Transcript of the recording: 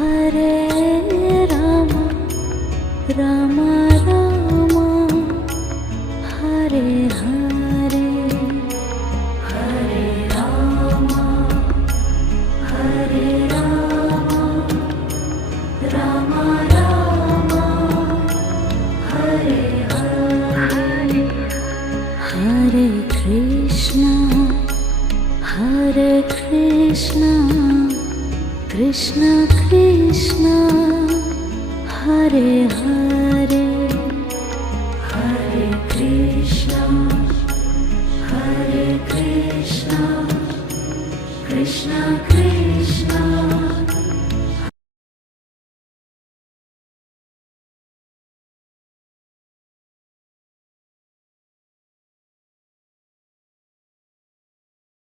Hare Rama Rama Rama Hare Hare Hare Rama Hare Rama Rama Rama Hare Hare Hare Krishna Krishna Krishna Hare Hare Hare Krishna Krishna Krishna